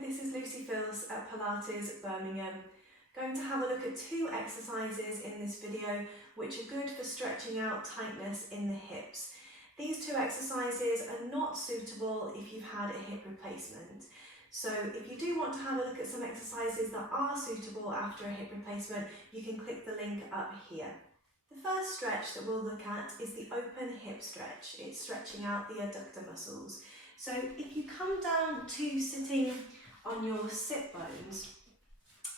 this is Filce at Pilates Birmingham. Going to have a look at two exercises in this video which are good for stretching out tightness in the hips. These two exercises are not suitable if you've had a hip replacement. So if you do want to have a look at some exercises that are suitable after a hip replacement, you can click the link up here. The first stretch that we'll look at is the open hip stretch. It's stretching out the adductor muscles. So if you come down to sitting on your sit bones,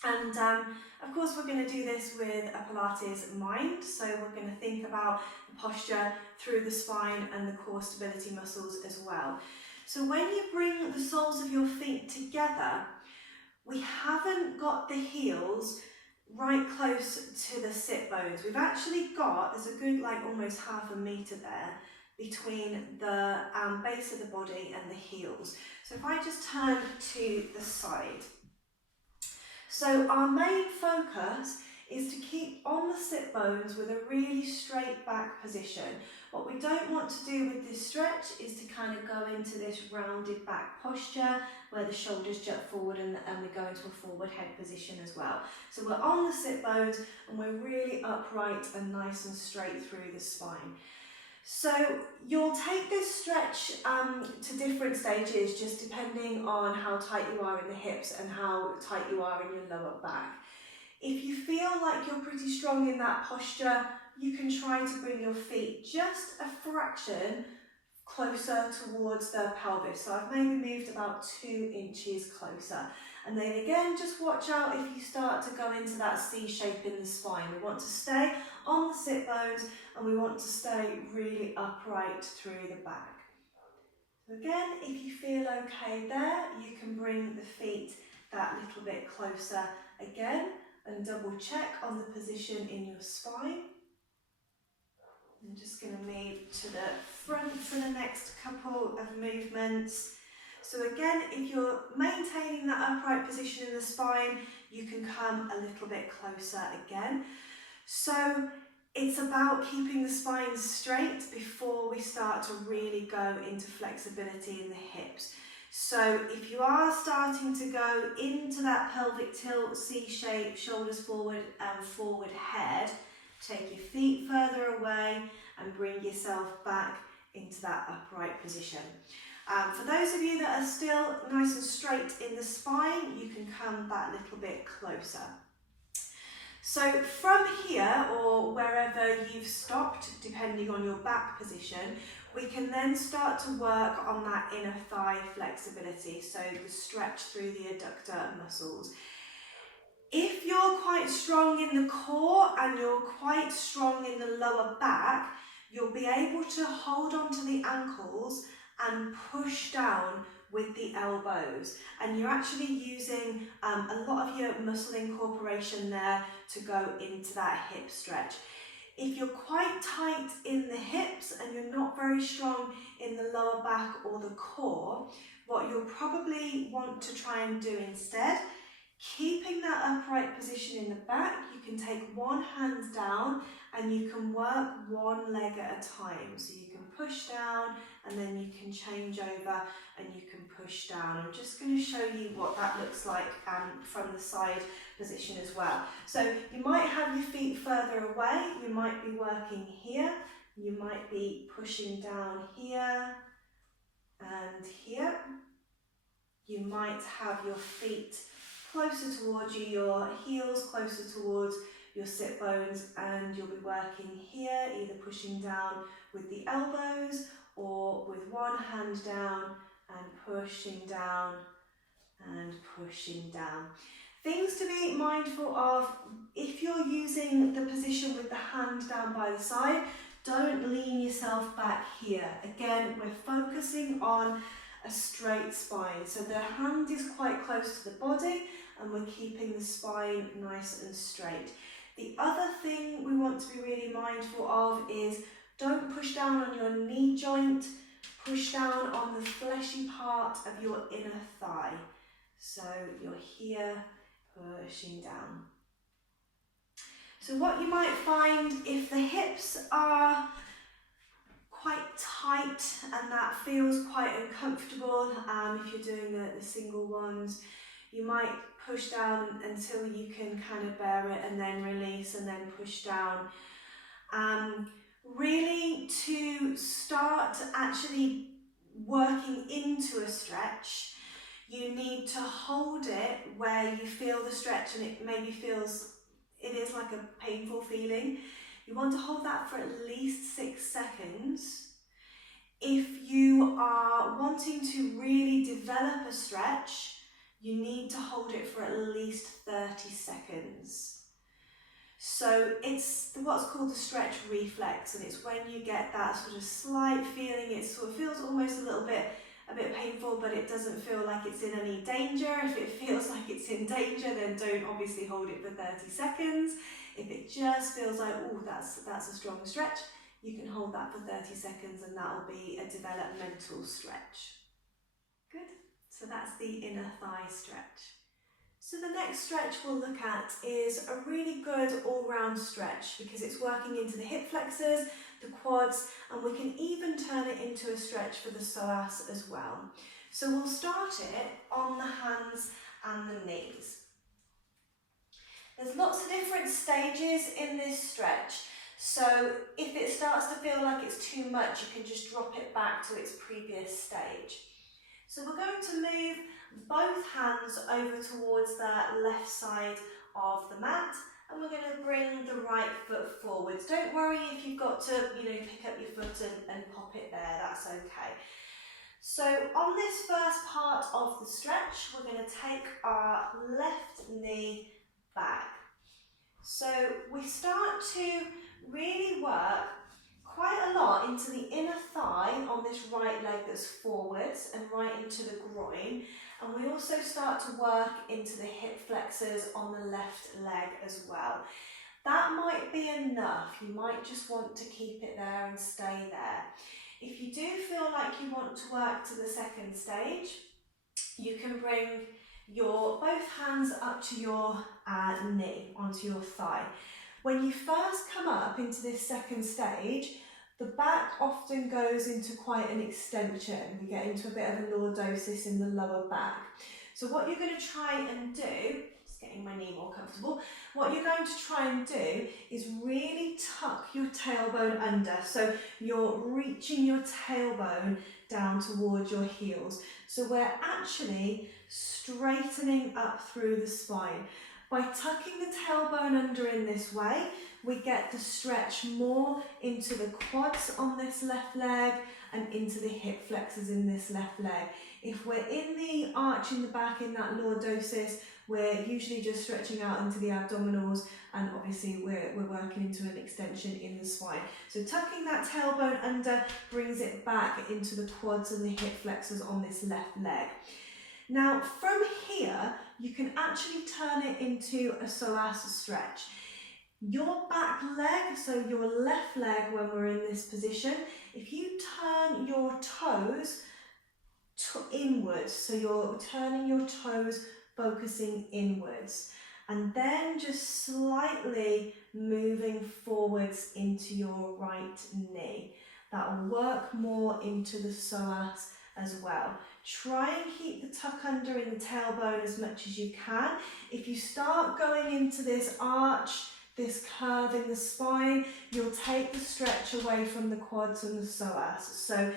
and of course we're going to do this with a Pilates Mind, so we're going to think about the posture through the spine and the core stability muscles as well. So when you bring the soles of your feet together, we haven't got the heels right close to the sit bones. We've actually got, there's a good almost half a metre there between the base of the body and the heels. So if I just turn to the side. So our main focus is to keep on the sit bones with a really straight back position. What we don't want to do with this stretch is to kind of go into this rounded back posture where the shoulders jut forward and we go into a forward head position as well. So we're on the sit bones and we're really upright and nice and straight through the spine. So you'll take this stretch to different stages just depending on how tight you are in the hips and how tight you are in your lower back. If you feel like you're pretty strong in that posture, you can try to bring your feet just a fraction closer towards the pelvis. So I've maybe moved about 2 inches closer. And then again, just watch out if you start to go into that C shape in the spine. We want to stay on the sit bones and we want to stay really upright through the back. So again, if you feel okay there, you can bring the feet that little bit closer again and double check on the position in your spine. I'm just going to move to the front for the next couple of movements. So again, if you're maintaining that upright position in the spine, you can come a little bit closer again. So it's about keeping the spine straight before we start to really go into flexibility in the hips. So if you are starting to go into that pelvic tilt, C shape, shoulders forward and forward head, take your feet further away and bring yourself back into that upright position. For those of you that are still nice and straight in the spine, you can come that little bit closer. So from here, or wherever you've stopped, depending on your back position, we can then start to work on that inner thigh flexibility, so the stretch through the adductor muscles. If you're quite strong in the core and you're quite strong in the lower back, you'll be able to hold on to the ankles and push down with the elbows, and you're actually using a lot of your muscle incorporation there to go into that hip stretch. If you're quite tight in the hips and you're not very strong in the lower back or the core, what you'll probably want to try and do instead, keeping that upright position in the back, you can take one hand down and you can work one leg at a time. So you can push down and then you can change over and you can push down. I'm just going to show you what that looks like from the side position as well. So you might have your feet further away, you might be working here, you might be pushing down here and here. You might have your feet closer towards you, your heels closer towards your sit bones, and you'll be working here, either pushing down with the elbows or with one hand down and pushing down and pushing down. Things to be mindful of: if you're using the position with the hand down by the side, don't lean yourself back here. Again, we're focusing on a straight spine. So the hand is quite close to the body and we're keeping the spine nice and straight. The other thing we want to be really mindful of is don't push down on your knee joint, push down on the fleshy part of your inner thigh. So you're here pushing down. So what you might find, if the hips are quite tight and that feels quite uncomfortable, if you're doing the single ones, you might push down until you can kind of bear it and then release and then push down. Really, to start actually working into a stretch, you need to hold it where you feel the stretch and it maybe feels, it is like a painful feeling. You want to hold that for at least 6 seconds. If you are wanting to really develop a stretch, you need to hold it for at least 30 seconds. So it's what's called the stretch reflex, and it's when you get that sort of slight feeling, it sort of feels almost a bit painful, but it doesn't feel like it's in any danger. If it feels like it's in danger, then don't obviously hold it for 30 seconds. If it just feels like, oh, that's a strong stretch, you can hold that for 30 seconds and that will be a developmental stretch. Good. So that's the inner thigh stretch. So the next stretch we'll look at is a really good all-round stretch because it's working into the hip flexors, the quads, and we can even turn it into a stretch for the psoas as well. So we'll start it on the hands and the knees. There's lots of different stages in this stretch. So if it starts to feel like it's too much, you can just drop it back to its previous stage. So we're going to move both hands over towards the left side of the mat, and we're going to bring the right foot forwards. Don't worry if you've got to, pick up your foot and pop it there, that's okay. So on this first part of the stretch, we're going to take our left knee back. So we start to really work quite a lot into the inner thigh on this right leg that's forwards and right into the groin. And we also start to work into the hip flexors on the left leg as well. That might be enough. You might just want to keep it there and stay there. If you do feel like you want to work to the second stage, you can bring your both hands up to your knee, onto your thigh. When you first come up into this second stage, the back often goes into quite an extension. We get into a bit of a lordosis in the lower back. So what you're going to try and do, just getting my knee more comfortable, what you're going to try and do is really tuck your tailbone under. So you're reaching your tailbone down towards your heels. So we're actually straightening up through the spine. By tucking the tailbone under in this way, we get the stretch more into the quads on this left leg and into the hip flexors in this left leg. If we're in the arch in the back, in that lordosis, we're usually just stretching out into the abdominals, and obviously we're working into an extension in the spine. So tucking that tailbone under brings it back into the quads and the hip flexors on this left leg. Now from here, you can actually turn it into a psoas stretch. Your back leg, so your left leg when we're in this position, if you turn your toes inwards, so you're turning your toes focusing inwards, and then just slightly moving forwards into your right knee. That will work more into the psoas as well. Try and keep the tuck under in the tailbone as much as you can. If you start going into this arch, this curve in the spine, you'll take the stretch away from the quads and the psoas. So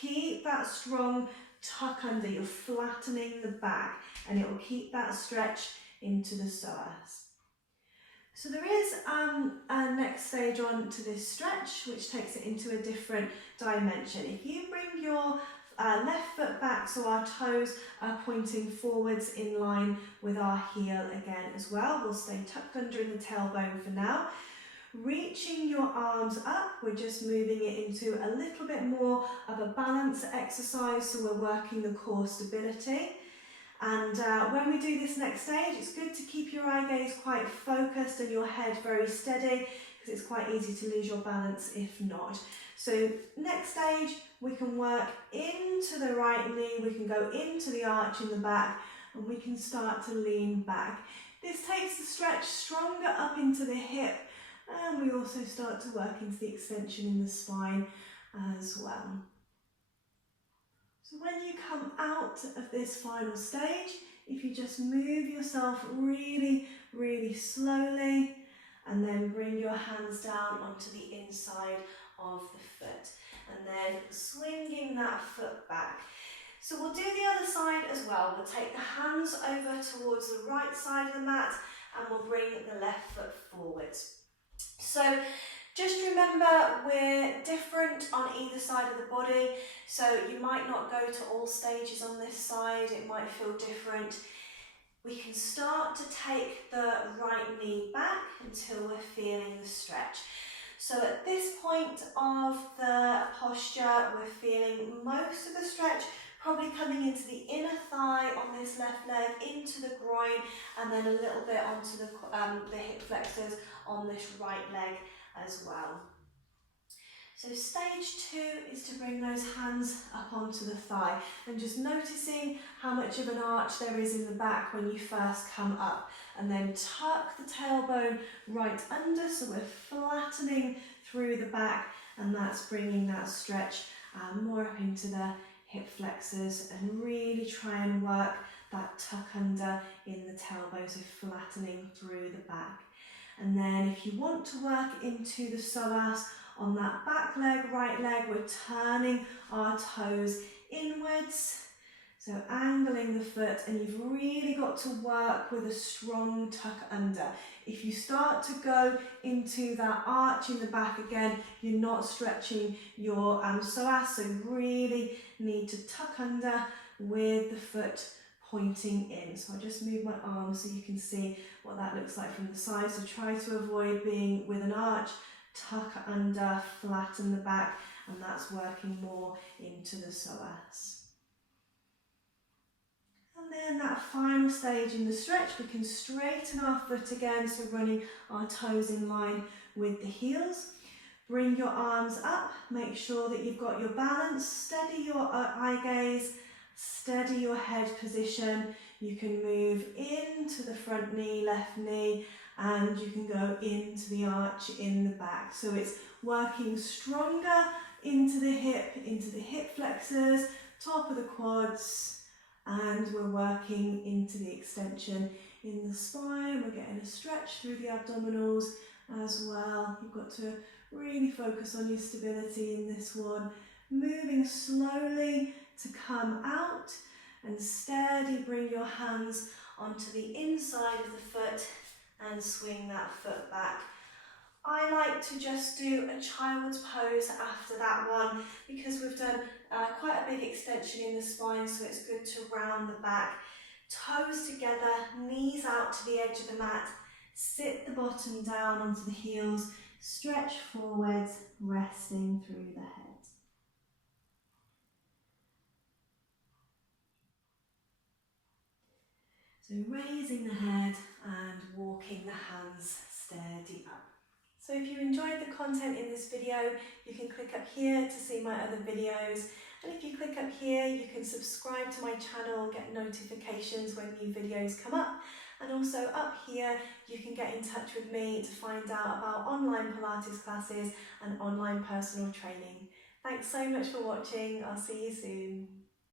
keep that strong tuck under, you're flattening the back, and it will keep that stretch into the psoas. So there is a next stage on to this stretch, which takes it into a different dimension. If you bring your left foot back, so our toes are pointing forwards in line with our heel again as well. We'll stay tucked under in the tailbone for now. Reaching your arms up, we're just moving it into a little bit more of a balance exercise, so we're working the core stability. And when we do this next stage, it's good to keep your eye gaze quite focused and your head very steady, because it's quite easy to lose your balance if not. So next stage, we can work into the right knee, we can go into the arch in the back, and we can start to lean back. This takes the stretch stronger up into the hip, and we also start to work into the extension in the spine as well. So when you come out of this final stage, if you just move yourself really, really slowly, and then bring your hands down onto the inside of the foot, and then swinging that foot back. So we'll do the other side as well. We'll take the hands over towards the right side of the mat, and we'll bring the left foot forwards. So just remember, we're different on either side of the body, so you might not go to all stages on this side, it might feel different. We can start to take the right knee back until we're feeling the stretch. So at this point of the posture, we're feeling most of the stretch, probably coming into the inner thigh on this left leg, into the groin, and then a little bit onto the hip flexors on this right leg as well. So stage 2 is to bring those hands up onto the thigh and just noticing how much of an arch there is in the back when you first come up, and then tuck the tailbone right under so we're flattening through the back, and that's bringing that stretch more up into the hip flexors, and really try and work that tuck under in the tailbone, so flattening through the back. And then if you want to work into the psoas on that back leg, right leg, we're turning our toes inwards, so angling the foot, and you've really got to work with a strong tuck under. If you start to go into that arch in the back again, you're not stretching your psoas, so you really need to tuck under with the foot pointing in. So I'll just move my arm so you can see what that looks like from the side. So try to avoid being with an arch, tuck under, flatten the back, and that's working more into the psoas. And then that final stage in the stretch, we can straighten our foot again, so running our toes in line with the heels. Bring your arms up, make sure that you've got your balance, steady your eye gaze, steady your head position. You can move into the front knee, left knee, and you can go into the arch in the back. So it's working stronger into the hip flexors, top of the quads, and we're working into the extension in the spine. We're getting a stretch through the abdominals as well. You've got to really focus on your stability in this one. Moving slowly to come out, and steady, bring your hands onto the inside of the foot and swing that foot back. I like to just do a child's pose after that one because we've done quite a big extension in the spine, so it's good to round the back. Toes together, knees out to the edge of the mat, sit the bottom down onto the heels, stretch forwards, resting through the head. So raising the head and walking the hands steady up. So if you enjoyed the content in this video, you can click up here to see my other videos. And if you click up here, you can subscribe to my channel and get notifications when new videos come up. And also up here, you can get in touch with me to find out about online Pilates classes and online personal training. Thanks so much for watching. I'll see you soon.